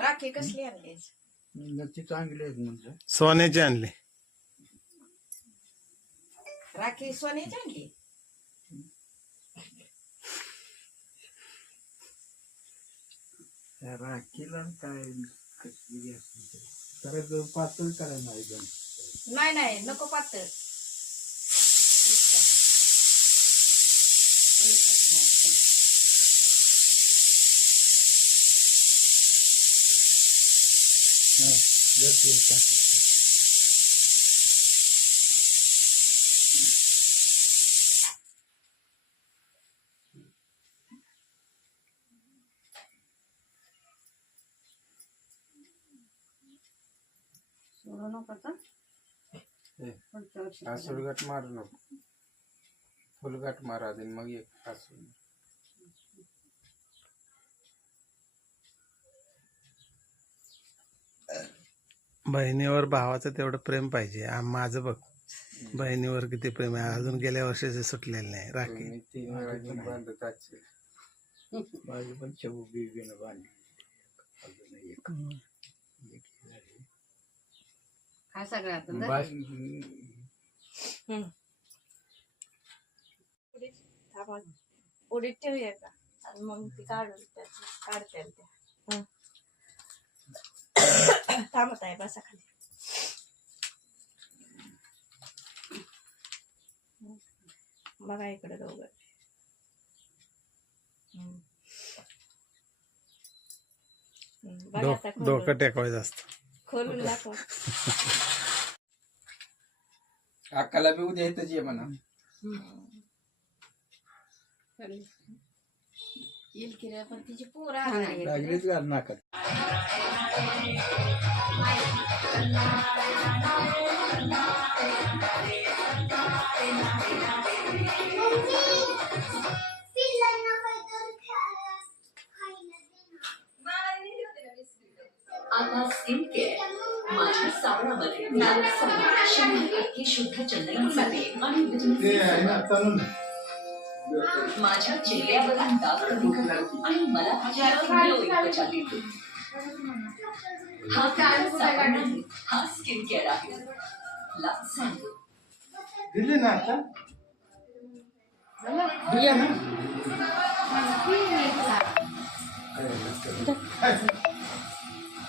राखी कसली आणली? नक्की चांगली आहेत म्हणजे. सोन्याची आणली. राखी सोन्याची आणली. राखीला काय कसली तर पातळ करायला एकदम. नाही नको पातळ. सोडू नको सुलगाट मारू नको. फुलगाट मारा दे मग एक तास. बहिणीवर भावाचं तेवढं प्रेम पाहिजे. माझं बघ बहिणीवर किती प्रेम आहे. अजून गेल्या वर्षीचे सुटलेलं नाही राखी. 3 वेळा घेऊन बांधत आजचे. माझी पण चबू बीबीनं बांधली. अजून एक हा सगळ्यात उडीत ठेवूया का? आणि मग ती काढून काढते त्या. थांबत आहे बसा खाली. बघा इकडे दोघं. डोकं टेकवायचं असतं. खोलून दाखव. अक्काला बी उद्या येतच ये म्हणा. येईल की रे, पण तिची पोरं लागलीच घाल नाकात. आता स्किन केअर माझ्या साबणामध्ये 100% शुद्ध चंदनाचा तेल आणि व्हिटॅमिन माझ्या चेहऱ्यावरील डाग कमी करतो आणि मला त्वचा देतो. हा केवळ साबण नाही, हा स्किन केअर आहे. लक्स सॅन्डल दिली ना आता दिले ना.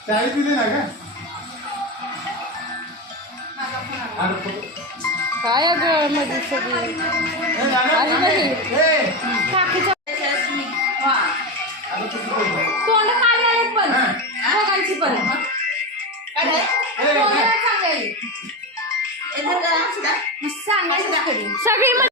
चाळी दिली ना का? काय मध्ये सगळी तोंड काय आहेत पण दोघांची पण सगळी